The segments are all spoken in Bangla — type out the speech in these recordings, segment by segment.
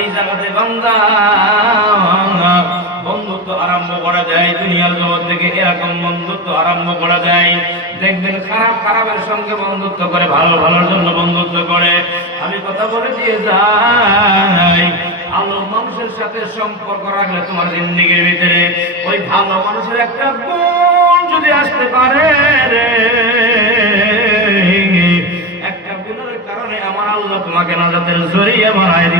সেই জায়গাতে বান্দা। বন্ধুত্ব আরম্ভ করা যায়, দুনিয়ার জগৎ থেকে এরকম বন্ধুত্ব আরম্ভ করা যায়। দেখবেন খারাপ, খারাপের সঙ্গে বন্ধুত্ব করে, ভালো ভালোর জন্য বন্ধুত্ব করে। আমি কথা বলে দিয়ে যাই, ভালো মানুষের সাথে সম্পর্ক রাখলে তোমার জিন্দিগির ভিতরে ওই ভালো মানুষের একটা গুণ যদি আসতে পারে একটা গুণের কারণে আমার আল্লাহ তোমাকে নাজাতের জড়িয়ে দিতে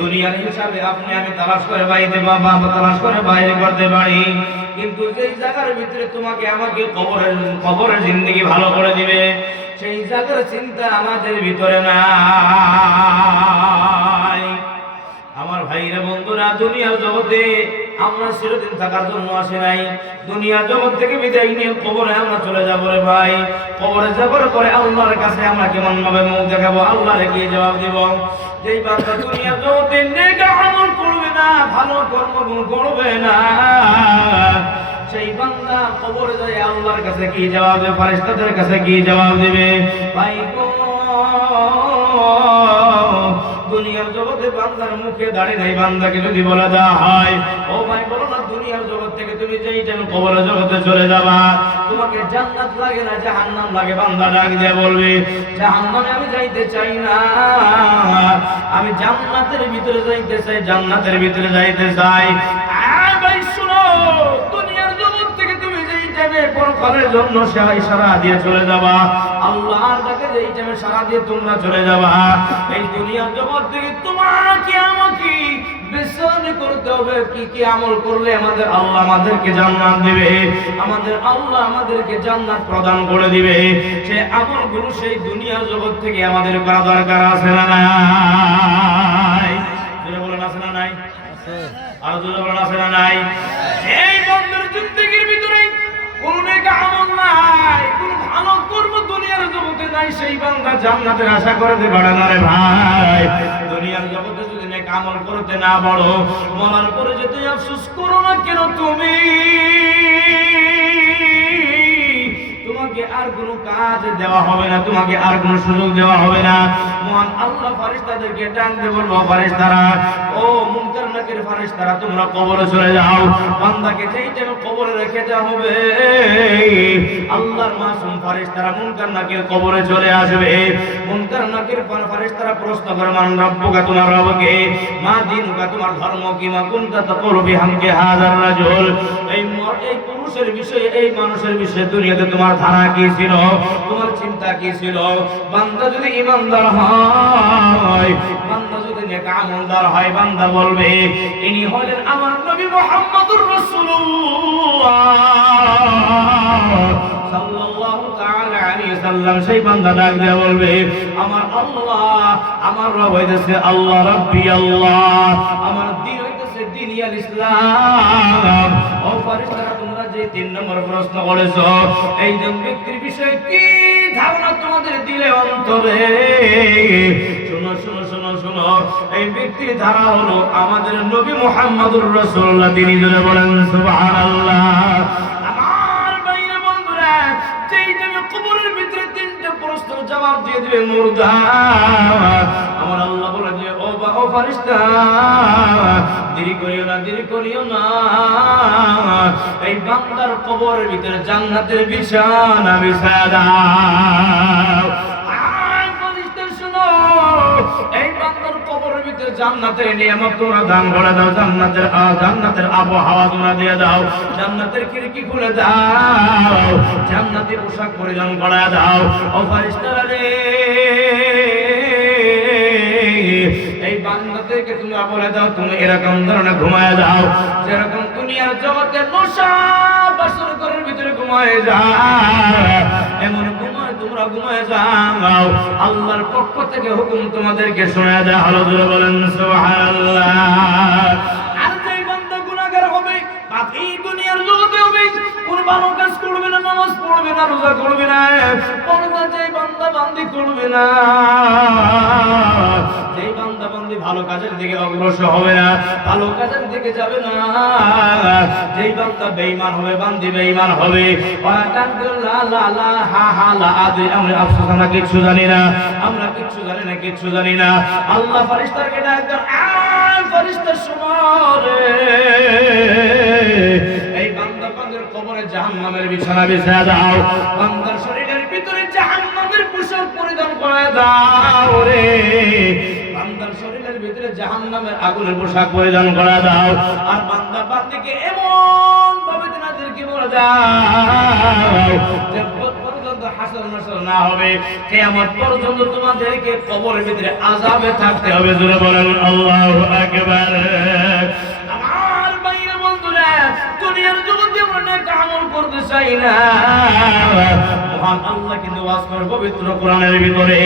দুনিয়ার হিসাবে আপনি আমি তালাশ করে বাইরে, বাবা তালাশ করে বাইরে করতে পারি। কিন্তু যেই জায়গার ভিতরে তোমাকে আমাকে কবরের কবরের জিন্দগি ভালো করে দিবে, সেই জায়গার চিন্তা আমাদের ভিতরে নাই। আমার ভাইরা বন্ধুরা, দুনিয়ার জগতে আমরা চিরদিন থাকার জন্য আসে নাই। দুনিয়ার জগৎ থেকে বিদায় নিয়ে কবরে আমরা চলে যাব রে ভাই। কবরে যাবার পরে আল্লাহর কাছে আমরা কেমন ভাবে মুখ দেখাবো? আল্লাহরে গিয়ে জবাব দিব? যেই বান্দা দুনিয়ার জগতে নেক আমল করবে না, ভালো কর্ম করবে না, সেই বান্দা কবরে যায় আল্লাহর কাছে কি জবাব দেবে? ফারিস্তাদের কাছে কি জবাব দেবে? ভাই গো দুনিয়ার জগতে বান্দার মুখে দাঁড়িয়ে নাই, বান্দাকে যদি বলা দেওয়া হয়, ও ভাই বলো না দুনিয়ার জগৎ থেকে তুমি যেই টাইম কবর জগতে চলে যাবা, তোমাকে জান্নাত লাগে না, জাহান্নাম লাগে? বান্দা ডাক দিয়ে বলবে, জাহান্নামে আমি যাইতে চাই না, আমি জান্নাতের ভিতরে যাইতে চাই, জান্নাতের ভিতরে যাইতে চাই। টাইমে জন্য সে- সারা দিয়ে চলে যাবা। আল্লাহর ডাকে যেই টাইমে সারা দিয়ে তোমরা চলে যাবা। এই দুনিয়ার জগৎ থেকে তোমাকে আমাকে বেসনে করতে হবে? কি কি আমল করলে আমাদের আল্লাহ আমাদেরকে জান্নাত দিবে? আমাদের আল্লাহ আমাদেরকে জান্নাত প্রদান করে দিবে। সেই আমলগুলো সেই দুনিয়ার জগৎ থেকে আমাদের করা দরকার আছে না নাই? বলেন আছে না নাই? আর বলেন আছে না নাই? কোন নেক আমল কোন ভালো কর্ম দুনিয়ার জগতে নাই, সেই বান্দা জান্নাতের আশা করতে পারে না রে ভাই। দুনিয়ার জগতে যদি নেক আমল করতে না পারো, মরার পরে যদি আফসোস করো না কেন তুমি? তোমাকে আর কোনো কাজ দেওয়া হবে না, তোমাকে আর কোনো সুযোগ দেওয়া হবে না। মহান আল্লাহ ফারিস্তাদেরকে ডাকতে বলব ফারিস্তারা ও মুনকার নাকির ফারিস্তারা তোমরা কবরে চলে যাও। বান্দাকে কবরে রেখে দেওয়া হবে, আল্লাহর মাসুম মুনকার নাকির কবরে চলে আসবে। মুনকার নাকির প্রশ্ন করে, মান রব্বুকা, তোমার রবকে? মা দিনুকা, তোমার ধর্ম কি? মা কুনতা হাজার রাজুল? এই এই পুরুষের বিষয়ে, এই মানুষের বিষয়ে দুনিয়াতে তোমার ধারা কি ছিল? তোমার চিন্তা কি ছিল? বান্দা যদি ইমানদার হয়, বান্দা নেক আমলদার হয়, বান্দা বলবে, ইনি হলেন আমার নবী মুহাম্মদুর রাসূলুল্লাহ। সাল্লাম সেই বান্দা বলবে, আমার আল্লাহ, আমার রব আল্লাহ, রাব্বি আল্লাহ। আমার দিন হইতেছে দিনিয়াল ইসলাম। ও তোমরা যে তিন নম্বর প্রশ্ন করেছ এই জন ব্যক্তির বিষয়ে কি ধারণা তোমাদের দিলে অন্তরে? শোনো শোনো এই ব্যক্তির ধারা হলো আমাদের নবী মুহাম্মদুর রাসূলুল্লাহ। তিনি জোরে বলেন, সুবহানাল্লাহ। আমার কবরের ভিতরে জবাব দিয়ে দিবে আমার আল্লাহ বলে যে, ও বা দেরি দেরি করিও না। এই কবরের ভিতরে জান্নাতের বিছানা বিছায়া জান্নাতের নিয়ামত তোমরা দান করে দাও, জান্নাতের জান্নাতের আবহাওয়া তোমরা দিয়ে দাও, জান্নাতের খিড়কি খুলে দাও, জান্নাতি পোশাক পরিধান করা দাও। ও ফারিস্তারা রে, এই বান্দাদেরকে তুমি বলে দাও, তুমি এরকম ধরনের ঘুমায় যাও, যেরকম দুনিয়ার জগতে নশা বাসর ঘরের ভিতরে ঘুমায় যাও, এমন তোমরা ঘুমায় যাও। আল্লাহর পক্ষ থেকে হুকুম তোমাদেরকে শোনা দেয় হলো ধরে বলেন, সুবহানাল্লাহ। আর যেই বান্দা গুনাহগার হবে বাকি দুনিয়ার জগতে হবে না, নামাজ পড়বে না, রোজা করবে না। পর্দা যেই বান্দা করবে না। ভালো কাজের দিকে অগ্রসর হবে না, ভালো কাজের দিকে যাবে না। যেই বান্দা বেঈমান হবে, বান্দি বেঈমান হবে। আমরা আফসোস, আমরা কিচ্ছু জানি না, আমরা কিচ্ছু জানি না, কিচ্ছু জানি না। আল্লাহ ফারিস্তাকে ডাক দেন আয় ফারিস্তা শুনো রে এই বান্দা বান্দার কবরে জাহান্নামের বিছানা বিছায়া দাও, বান্দার শরীরের ভিতরে জাহান্নামের পোশাক পরিধান করে দাও রে। জাহান্নামের আগুনের পোশাক পরিধান করে দাও। আর বান্দা বান্দিকে এমন ভাবে তাদেরকে বলে দাও যে হাসর নাসর না হবে। কিয়ামত পর্যন্ত তোমাদেরকে কবরের ভিতরে আযাবে থাকতে হবে। জোরে বলেন, আল্লাহু আকবার। আমার ভাইরা বন্ধুরা, দুনিয়ার জগতে আমরা নেক আমল করতে চাই না। মহান আল্লাহ কিন্তু ওয়াজ করে পবিত্র কোরআনের ভিতরে।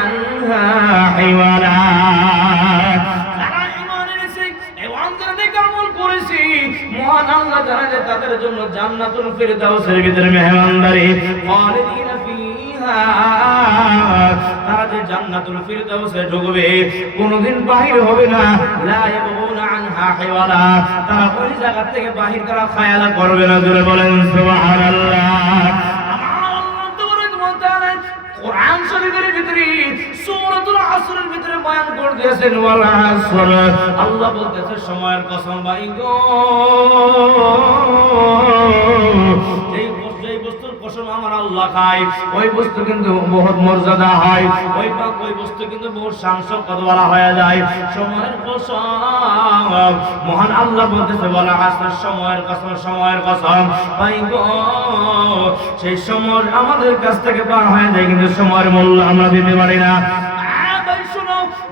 আনহা মহান আল্লাহ জানালে তাদের জন্য জান্নাতুল ফিরদাউসের ভিতরে মেহমানদারি। খালিদিনা তারা যে জান্নাতুল ফিরদাউসে ঢুকবে, কোনোদিন বাহির হবে না। লা আনহা হিওয়ালা তারা ওই জায়গা থেকে বাহির করা খায়ালা করবে না, জোরে বলেন সুবহানাল্লাহ। ভিতরে আল্লাহ বলতেছে, সময়ের কসম ভাই গো। আল্লাহ খায়। ওই বস্তু কিন্তু বহুত মর্যাদা হয়। ওই ওই বস্তু কিন্তু বহুত সাংসদ বলা হয়ে যায়। সময়ের কসম। মহান আল্লাহ বলতেছে, বলা আসর সময়ের কসম সময়ের কসম। ভাই সেই সময় আমাদের কাছ থেকে পার হয়ে যায়, কিন্তু সময়ের মূল্য আমরা দিতে পারি না।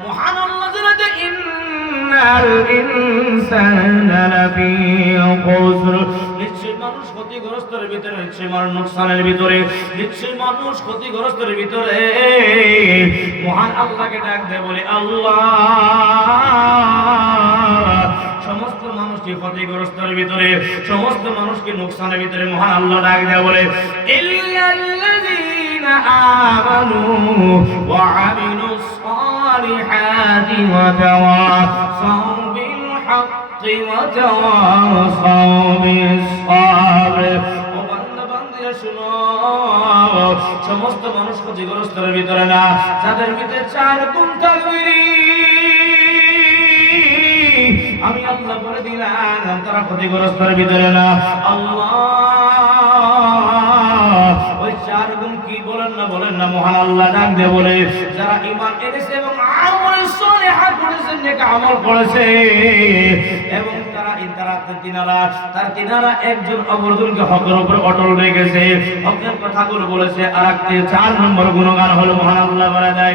মহান আল্লাহ ইন্নাল ক্ষতিগ্রস্তের ভিতরে নিশ্চয়ই মানুষ নোকসানের ভিতরে নিশ্চয়ই মানুষ ক্ষতিগ্রস্তের ভিতরে, মহান আল্লাহকে ডাক বলে, আল্লাহ। সমস্ত মানুষকে ক্ষতিগ্রস্তের ভিতরে, সমস্ত মানুষকে নোকসানের ভিতরে মহান আল্লাহ ডাক দেয়, বলে আমানু ওয়া আমিলুস বান্দা বান্দিরা শুনো সমস্ত ভিতরে না যাদের ভিতরে চার গুণ আমি আল্লাহ করে দিলাম, তারা ক্ষতিগ্রস্তের ভিতরে না। আল্লাহ কি বলেন না বলেন না, মহান আল্লাহ ডাক বলে, যারা ইমান এনেছে এবং আমল সলেহা করেছেন যে আমল করেছে, এবং তারা তারা তিনারা তার তিনারা একজন অপরজনকে হকের উপর অটল রেখেছে, হকের কথাগুলো বলেছে, আর চার নম্বর গুণগান হলো, মহান আল্লাহ বলা যায়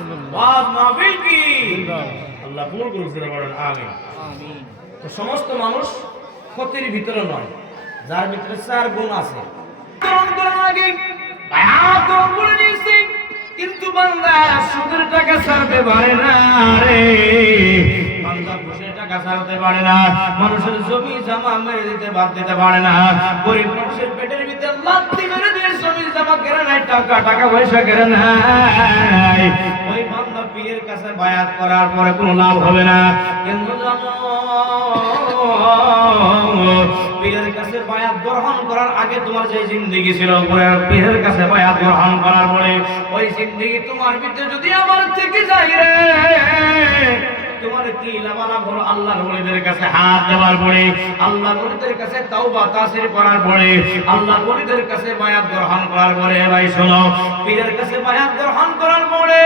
ওয়াজ মাহফিল কি? আল্লাহ কবুল করুন বলেন আমিন। আমিন। তো সমস্ত মানুষ ক্ষতির ভিতরে নয় যার ভিতরে চার গুণ আছে। কিন্তু বান্দা সুদের টাকা ছাড়তে পারে না রে। বান্দা ঘুষের টাকা ছাড়তে পারে না মানুষের জমি জমা মেরে দিতে বাদ দিতে পারে না। গরিব মানুষের পেটের ভিতরে লাত্তি মেরে দিয়ে টাকা টাকা পয়সা কেড়ে নেয় ওই বান্দা পীরের কাছে বায়াত করার পরে কোনো লাভ হবে না। কিন্তু পীরের কাছে বায়াত গ্রহণ করার আগে তোমার যে জিন্দগি ছিল, পরে পীরের কাছে বায়াত গ্রহণ করার পরে ওই জিন্দগি তোমার ভিতরে যদি আমার থেকে যায় রে তোমার কি লাভালাভ হলো আল্লাহর ওলিদের কাছে হাত দেওয়ার পরে, আল্লাহর ওলিদের কাছে তাওবা তাসির করার পরে, আল্লাহর ওলিদের কাছে বায়াত গ্রহণ করার পরে, ভাই কাছে বায়াত গ্রহণ করার পরে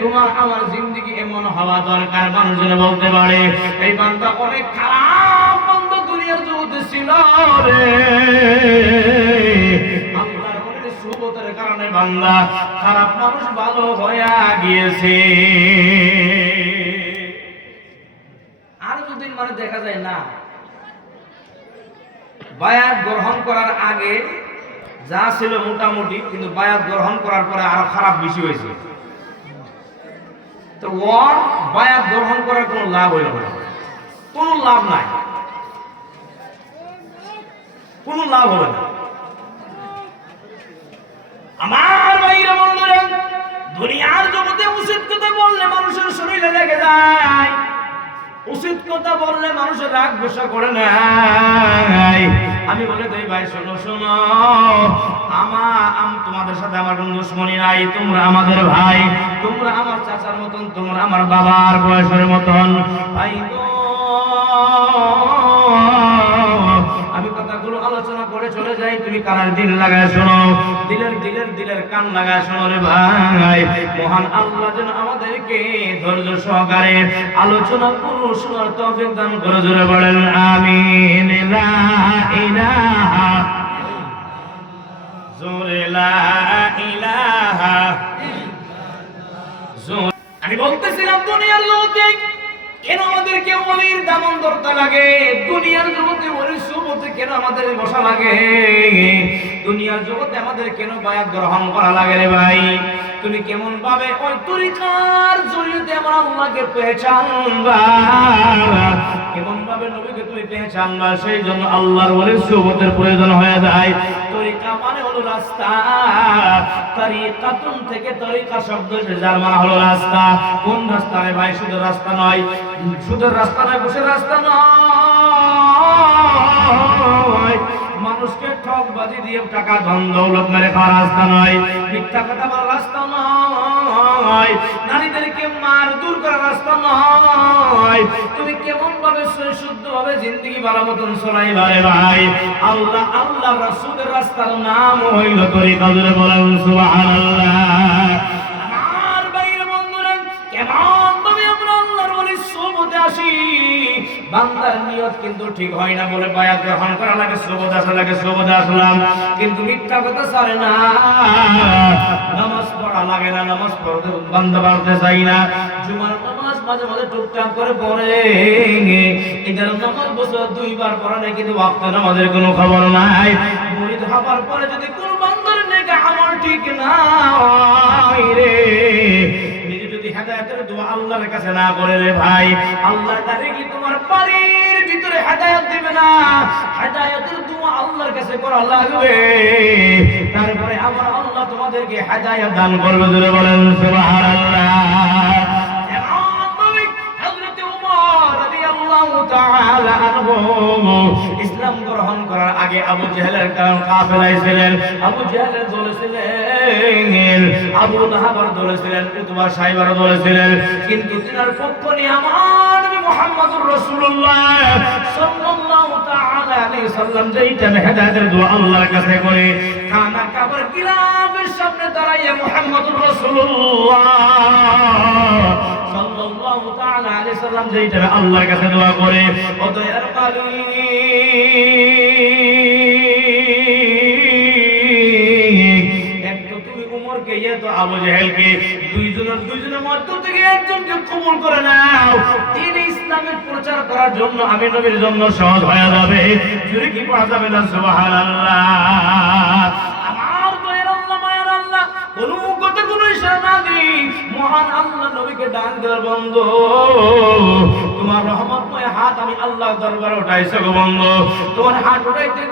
তোমার আমার জিন্দগি এমন হওয়া দরকার, মানুষজন বলতে পারে, এই বান্দা অনেক খারাপ বান্দা দুনিয়ার জগতে ছিল ওলিদের কারণে বান্দা, খারাপ মানুষ ভালো হয়ে গিয়েছে। আর দুদিন মানে দেখা যায় না। বায়াত গ্রহণ করার আগে যা ছিল মোটামুটি, কিন্তু বায়াত গ্রহণ করার পরে আরও খারাপ বেশি হয়েছে। তো ওর বায়াত গ্রহণ করার কোনো লাভ হইল না। কোনো লাভ নাই। কোনো লাভ হবে না। আমার ভাইরা বন্ধুরা, দুনিয়ার জগতে উচিত কথা বললে মানুষের শরীরে লেগে যায়। উচিত কথা বললে মানুষের রাগ গোসা করে নাই আমি বলে দেই, ভাই, শোনো শোনো। আমা আম, তোমাদের সাথে আমার কোনো দুশ্মনী নাই। তোমরা আমাদের ভাই, তোমরা আমার চাচার মতন, তোমরা আমার বাবার বয়সের মতন। ভাই গো কানার দিল লাগায় শোনো, দিলের দিলের দিলের কান লাগায় শোনো রে ভাই। মহান আল্লাহ যেন আমাদেরকে ধৈর্য সহকারে আলোচনা পুরো শোনার তৌফিক দান করে, জোরে বলেন, আমিন আমি বলতেছিলাম, দুনিয়ার লোকে কেন আমাদেরকে অলির দামন ধরতে লাগে? দুনিয়ার জগতে অলির সুবতে কেন আমাদের বসা লাগে? দুনিয়ার জগতে আমাদের কেন বায়াত গ্রহণ করা লাগে রে ভাই? তুমি কেমন ভাবে ওই তরিকার জড়িয়ে আমরা আল্লাহকে পেহচানবা কেমন ভাবে নবীকে তুমি পেহচানবা সেই জন্য আল্লাহর অলির সুবতের প্রয়োজন হয়ে যায়। তরিকা মানে হলো রাস্তা। তরিকাতুন থেকে তরিকা শব্দ যার মানে হলো রাস্তা। কোন রাস্তা রে ভাই? শুধু রাস্তা নয়। শুধু রাস্তা নয়, বসে রাস্তা নয়। মানুষকে ঠকবাজি দিয়ে টাকা, ধন, দৌলত মেরে খাওয়ার রাস্তা নয়। মিথ্যা কথা বলার রাস্তা নয়। নারীদেরকে মার দূর করার রাস্তা নয়। তুমি কেমন ভাবে শুদ্ধ ভাবে জিন্দগি ভালো মতন চলাই ভাই ভাই। আল্লাহ আল্লাহ, রাসূলের রাস্তার নাম হইল তরিকা জুড়ে বলেন, সুবহানাল্লাহ। আমার বাইরে বন্ধুরা কেমন ভাবে আমরা আল্লাহর বলি সোবতে আসি? বান্দার নিয়ত কিন্তু ঠিক হয় না বলে বায়াত গ্রহণ করা লাগে সোবত আসা লাগে সোবত আসলাম। কিন্তু মিথ্যা কথা সারে না। নামাজ পড়া লাগে না, নামাজ পড়তে বান্দা পড়তে চাই না। জুমার নামাজ মাঝে মাঝে টুকটাক করে পড়ে। এটার নামাজ বছর দুইবার পড়া নেই, কিন্তু ওয়াক্ত নামাজের কোনো খবর নাই। মুরিদ হবার পরে যদি কোন বান্দার নেকে আমল ঠিক না রে হেদায়েতের দোয়া আল্লাহর কাছে না করে রে ভাই। আল্লাহ তারে কি তোমার বাড়ির ভিতরে হেদায়েত দিবে না? হেদায়েতের দোয়া আল্লাহর কাছে করা লাগবে। তারপরে আমার আল্লাহ তোমাদেরকে হেদায়েত দান করবে, জোরে বলেন, সুবহানাল্লাহ। এমন নবী হযরত ওমর রাদিয়াল্লাহু তাআলা আনহু করার আগে আবু জেহেলের কারণ কাফেলায় ছিলেন। আবু জেহেলের দলে ছিলেন, আবু লাহাবার দলে উতবা সাইবার দলে কিন্তু তিনার পক্ষ নিয়ে আমার মুহাম্মদুর রাসূলুল্লাহ সাল্লাল্লাহু তাআলা আলাইহি সাল্লাম যেইটা হেদায়েতের দোয়া আল্লাহর কাছে করে। খানা কাবার গিলাফের সামনে দাঁড়াইয়া মুহাম্মদুর রাসূলুল্লাহ সাল্লাল্লাহু তাআলা আলাইহি সাল্লাম যেইটা আল্লাহর কাছে দোয়া করে ও দয়ার তুমি উমরকে ইয়ে তো আবু দুইজনের দুইজনের মধ্য থেকে একজনকে কবুল করে নাও। তিনি ইসলামের প্রচার করার জন্য আমি নবীর জন্য সহজ হয়ে যাবে। কি পড়া যাবে না? সুবহানাল্লাহ। মহান আল্লাহ নবীকে ডাক দেওয়ার বন্ধ, তোমার রহমতময় হাত আমি আল্লাহ দরবারে উঠাইছো গো বন্ধ। তোমার হাত উঠাইতে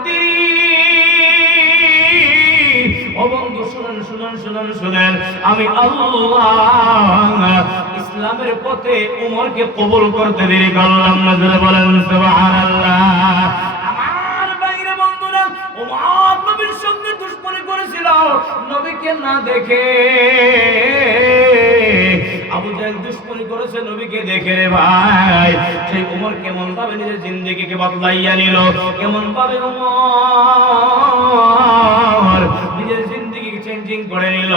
ও বন্ধু, শুনেন শুনেন শুনেন শুনেন। আমি আল্লাহ ইসলামের পথে উমরকে কবুল করতে দেরি করলাম না বলেন, সুবহানাল্লাহ। আমার বাইরে বন্ধুরা, উমর নবীর সঙ্গে দুশ্মনী করেছিল। নবীকে না দেখে আবু জাহেল দুশ্মনী করেছে নবীকে দেখে রে ভাই। সেই উমর কেমন ভাবে নিজের জিন্দেগিকে বদলাইয়া নিল কেমন ভাবে উমর নিজের জিন্দেগি চেঞ্জিং করে নিল।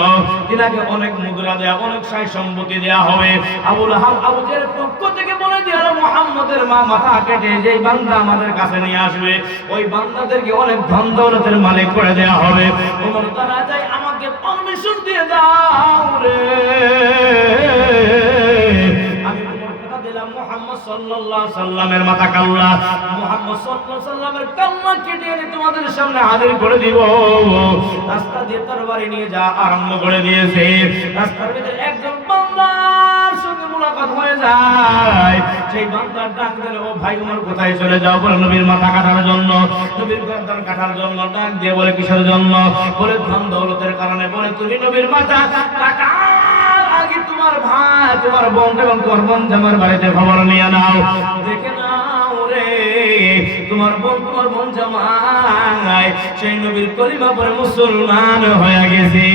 তিনাকে অনেক মুদ্রা দেয়া, অনেক সাই সম্পত্তি দেয়া হবে। আবুল হাব আবু জের পক্ষ থেকে বলে দিল মোহাম্মদের মা মাথা কেটে যেই বান্দা আমাদের কাছে নিয়ে আসবে, ওই বান্দাদেরকে অনেক ধন দৌলতের মালিক করে দেয়া হবে। উমর, তারা যাই আমাকে পারমিশন দিয়ে দাও রে। সাল্লামের মাথা কাল্লা সাল্লামের কাল্লা কেটে এনে তোমাদের সামনে হাজির করে দিব। রাস্তা দিয়ে নিয়ে যা আরম্ভ করে দিয়েছে। রাস্তার ভিতরে একজন বান্দার সঙ্গে হয়ে যায়। সেই বান্দার ডাক ও ভাই উমর কোথায় চলে যাও? বলে, নবীর মাথা কাটার জন্য। নবীর গর্দান কাটার জন্য ডাক দিয়ে বলে, কিসের জন্য? বলে ধন দৌলতের কারণে। বলে, তুমি নবীর মাথা কাটার আগে তোমার ভাই, তোমার বোন এবং তোমার বোন জামার বাড়িতে খবর নিয়ে নাও? দেখে নাও রে, তোমার বোন তোমার বোন জামাই সেই নবীর কলিমা পরে মুসলমান হয়ে গেছে।